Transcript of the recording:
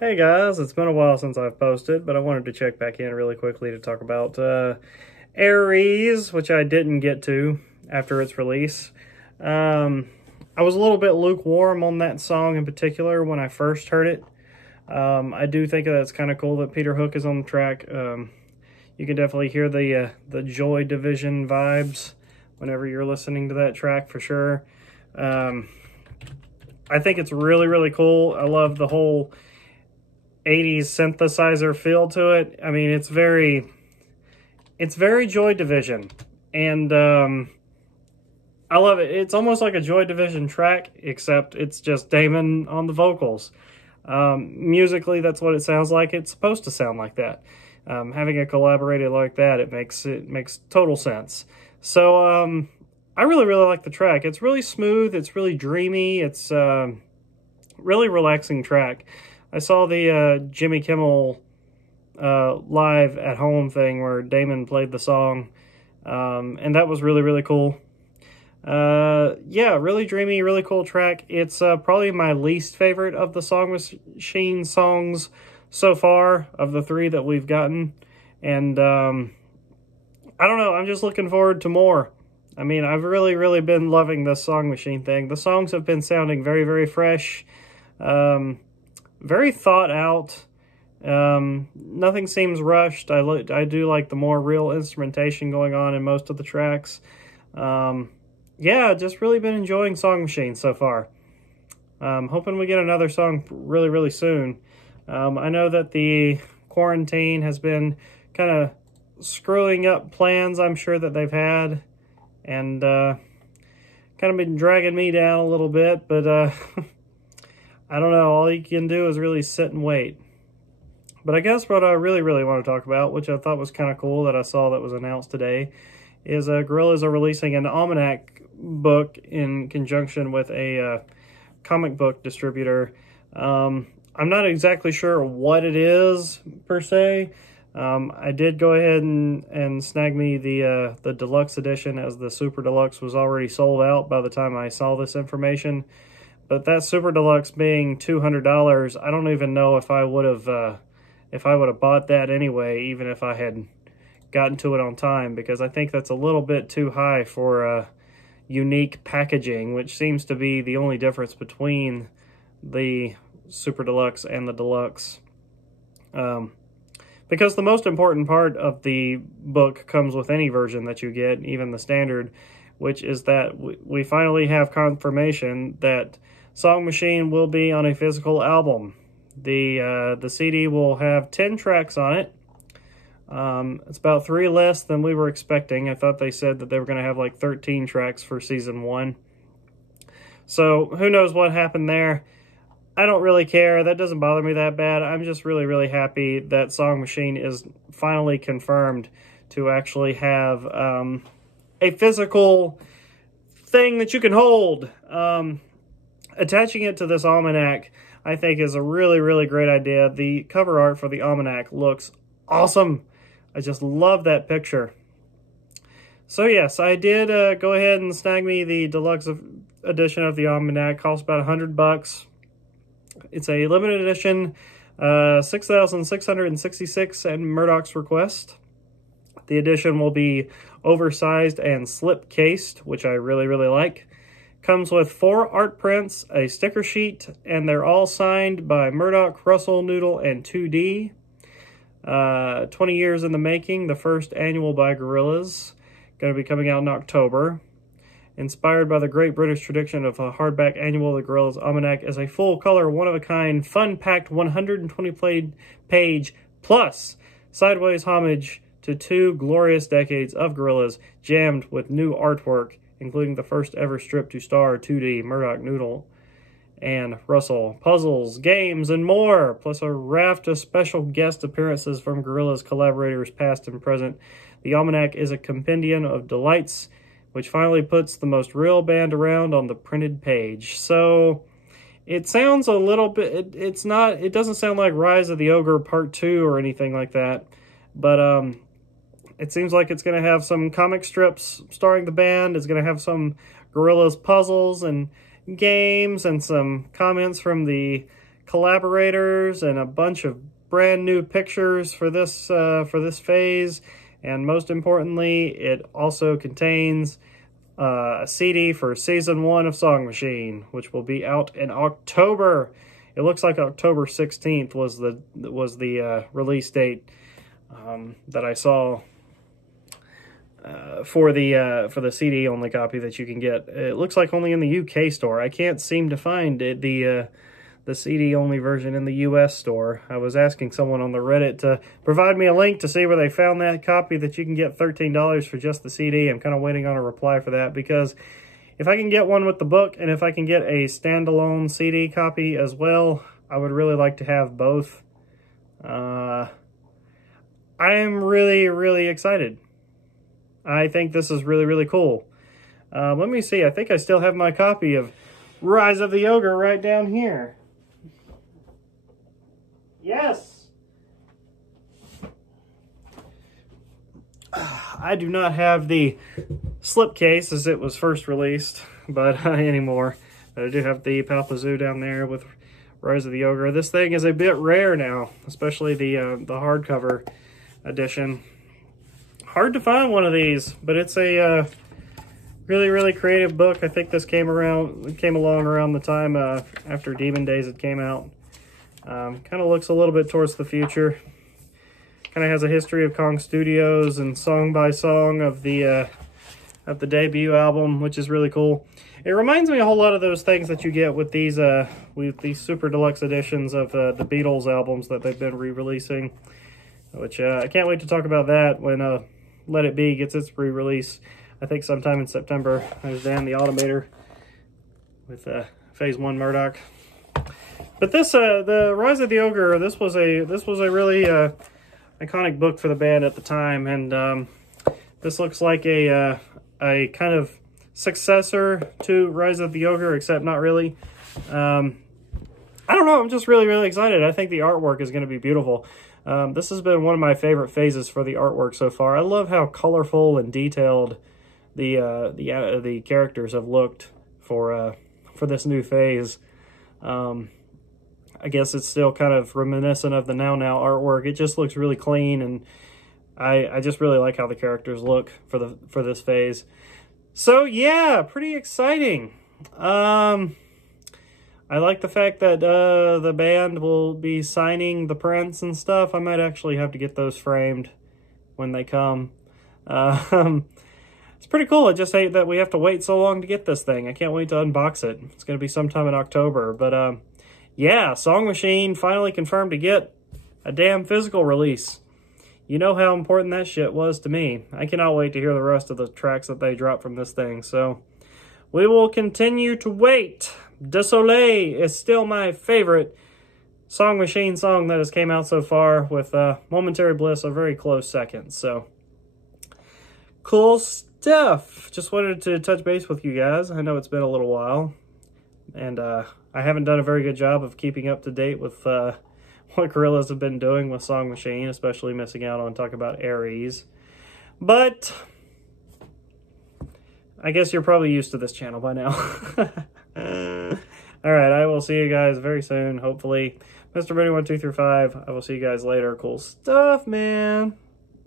Hey guys, it's been a while since I've posted, but I wanted to check back in really quickly to talk about Aries, which I didn't get to after its release. I was a little bit lukewarm on that song in particular when I first heard it. I do think that it's kind of cool that Peter Hook is on the track. You can definitely hear the Joy Division vibes whenever you're listening to that track for sure. I think it's really, really cool. I love the whole 80s synthesizer feel to it. I mean, it's very Joy Division, and I love it. It's almost like a Joy Division track, except it's just Damon on the vocals. Musically, that's what it sounds like. It's supposed to sound like that. Having a collaborator like that, it makes total sense. So I really, really like the track. It's really smooth. It's really dreamy. It's really relaxing track. I saw the Jimmy Kimmel live at home thing where Damon played the song, and that was really, really cool. Yeah, really dreamy, really cool track. It's probably my least favorite of the Song Machine songs so far, of the three that we've gotten. And I don't know, I'm just looking forward to more. I mean, I've really, really been loving this Song Machine thing. The songs have been sounding very, very fresh. Very thought out. Nothing seems rushed. I do like the more real instrumentation going on in most of the tracks. Yeah, just really been enjoying Song Machine so far. Hoping we get another song really, really soon. I know that the quarantine has been kind of screwing up plans I'm sure that they've had, and kind of been dragging me down a little bit, but I don't know, all you can do is really sit and wait. But I guess what I really, really want to talk about, which I thought was kind of cool that I saw that was announced today, is Gorillaz are releasing an Almanac book in conjunction with a comic book distributor. I'm not exactly sure what it is, per se. I did go ahead and snag me the deluxe edition, as the Super Deluxe was already sold out by the time I saw this information. But that Super Deluxe being $200, I don't even know if I would have bought that anyway, even if I had gotten to it on time, because I think that's a little bit too high for unique packaging, which seems to be the only difference between the Super Deluxe and the Deluxe. Because the most important part of the book comes with any version that you get, even the standard, which is that we finally have confirmation that Song Machine will be on a physical album. The CD will have 10 tracks on it. It's about 3 less than we were expecting. I thought they said that they were going to have like 13 tracks for season 1. So who knows what happened there. I don't really care. That doesn't bother me that bad. I'm just really, really happy that Song Machine is finally confirmed to actually have a physical thing that you can hold. Attaching it to this almanac, I think, is a really, really great idea. The cover art for the almanac looks awesome. I just love that picture. So yes, I did go ahead and snag me the deluxe edition of the almanac. Cost about $100. It's a limited edition, 6,666 at Murdoch's request. The edition will be oversized and slip-cased, which I really, really like. Comes with 4 art prints, a sticker sheet, and they're all signed by Murdoch, Russell, Noodle, and 2D. 20 years in the making, the first annual by Gorillaz. Going to be coming out in October. Inspired by the great British tradition of a hardback annual, the Gorillaz Almanac is a full-color, one-of-a-kind, fun-packed 120-page plus sideways homage to 2 glorious decades of Gorillaz, jammed with new artwork, including the first ever strip to star 2D, Murdoch, Noodle, and Russell, puzzles, games, and more, plus a raft of special guest appearances from Gorillaz collaborators past and present. The Almanac is a compendium of delights, which finally puts the most real band around on the printed page. So it sounds a little bit, it doesn't sound like Rise of the Ogre Part 2 or anything like that, but it seems like it's going to have some comic strips starring the band. It's going to have some Gorillaz puzzles and games and some comments from the collaborators and a bunch of brand new pictures for this phase. And most importantly, it also contains a CD for Season 1 of Song Machine, which will be out in October. It looks like October 16th was the release date that I saw for the CD only copy that you can get. It looks like only in the UK store. I can't seem to find it, the CD only version in the US store. I was asking someone on the Reddit to provide me a link to see where they found that copy that you can get $13 for just the CD. I'm kind of waiting on a reply for that, because if I can get one with the book and if I can get a standalone CD copy as well, I would really like to have both. I am really, really excited. I think this is really, really cool. Let me see. I think I still have my copy of Rise of the Ogre right down here. Yes! I do not have the slipcase as it was first released, but anymore. But I do have the Palpazoo down there with Rise of the Ogre. This thing is a bit rare now, especially the hardcover edition. Hard to find one of these, but it's a really, really creative book. I think this came along around the time after Demon Days had came out. Kind of looks a little bit towards the future. Kind of has a history of Kong Studios and song by song of the debut album, which is really cool. It reminds me a whole lot of those things that you get with these super deluxe editions of the Beatles albums that they've been re-releasing. Which I can't wait to talk about that when Let It Be gets its re-release. I think sometime in September. There's Dan the Automator with Phase 1 Murdoch. But this, the Rise of the Ogre, this was a really iconic book for the band at the time, and this looks like a kind of successor to Rise of the Ogre, except not really. I don't know. I'm just really, really excited. I think the artwork is going to be beautiful. This has been one of my favorite phases for the artwork so far. I love how colorful and detailed the characters have looked for this new phase. I guess it's still kind of reminiscent of the Now Now artwork. It just looks really clean, and I just really like how the characters look for this phase. So yeah, pretty exciting. I like the fact that the band will be signing the prints and stuff. I might actually have to get those framed when they come. It's pretty cool. I just hate that we have to wait so long to get this thing. I can't wait to unbox it. It's going to be sometime in October. But yeah, Song Machine finally confirmed to get a damn physical release. You know how important that shit was to me. I cannot wait to hear the rest of the tracks that they drop from this thing. So we will continue to wait. Désolé is still my favorite Song Machine song that has came out so far, with Momentary Bliss a very close second. So cool stuff. Just wanted to touch base with you guys. I know it's been a little while, and I haven't done a very good job of keeping up to date with what Gorillaz have been doing with Song Machine, especially missing out on talking about Aries. But I guess you're probably used to this channel by now. Alright, I will see you guys very soon, hopefully. Mr. Benny 1 2 through 5. I will see you guys later. Cool stuff, man.